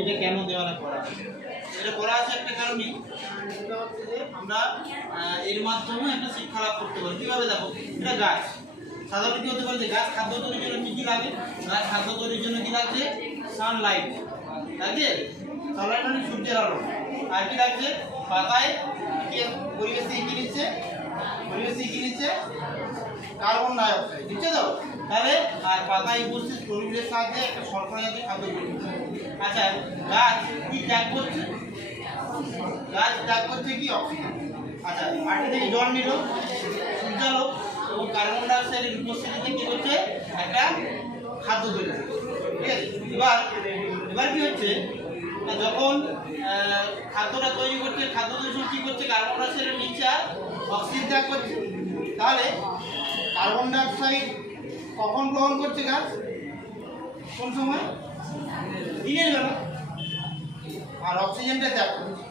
এটা কেন দেওয়ালে করা আছে। এটা করা আছে একটা কারণেই, সেটা হচ্ছে যে আমরা এর মাধ্যমে একটা শিক্ষা লাভ করতে পারি। কীভাবে দেখো, এটা গাছ সাধারণত কী হতে পারে যে গাছ খাদ্য তৈরির জন্য কী কী লাগে, গাছ খাদ্য তৈরির জন্য কী লাগছে, সানলাইট লাগছে, সানলাইট মানে সূর্যের আলো। আর কি লাগছে, পাতায় পরিবেশ থেকে কী নিচ্ছে, পরিবেশ থেকে কী নিচ্ছে, কার্বন ডাই অক্সাইড দিচ্ছে তো। তাহলে আর পাতায় উপস্থিত পরিবেশের সাহায্যে একটা শর্করা জাতীয় খাদ্য তৈরি হচ্ছে। আচ্ছা, গাছ কি ত্যাগ করছে, গাছ ত্যাগ করছে কি, অক্সিজেন। আচ্ছা, মাটি থেকে জল নিল, সূর্যালো এবং কার্বন ডাই অক্সাইডের উপস্থিতিতে কি করছে, একটা খাদ্য তৈরি হচ্ছে। ঠিক আছে, এবার কি হচ্ছে, যখন খাদ্যটা তৈরি করছে, খাদ্য তৈরি কি করছে, কার্বন ডাই অক্সাইডের নিচ্ছে আর অক্সিজেন ত্যাগ করছে। তাহলে কার্বন ডাই অক্সাইড কখন গ্রহণ করছে গাছ, কোন সময়, দিনের বেলা, আর অক্সিজেনটা ত্যাগ করছে।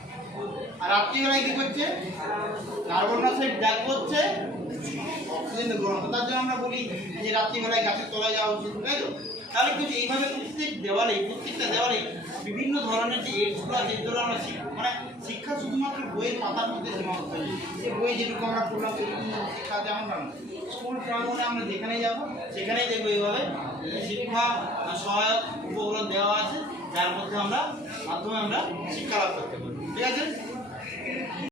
আর রাত্রিবেলায় কী করছে, কার্বন ডাই অক্সাইড ত্যাগ করছে, অক্সিজেন গ্রহণ করছে। তার জন্য আমরা বলি যে রাত্রিবেলায় গাছের তলায় যাওয়া উচিত, তাই তো। তাহলে কিন্তু এইভাবে প্রত্যেকটা দেওয়ালেই বিভিন্ন ধরনের যে এডসগুলো আছে, যেগুলো আমরা মানে শিক্ষা শুধুমাত্র বইয়ের পাতার মধ্যে সীমাবদ্ধ। যে বই যেটুকু আমরা পড়লাম শিক্ষা তেমন না, স্কুল প্রাঙ্গণে আমরা যেখানেই যাবো সেখানেই দেখবো এইভাবে শিক্ষা সহায়ক উপকরণ দেওয়া আছে, যার মাধ্যমে আমরা শিক্ষা লাভ করতে পারি। ঠিক আছে।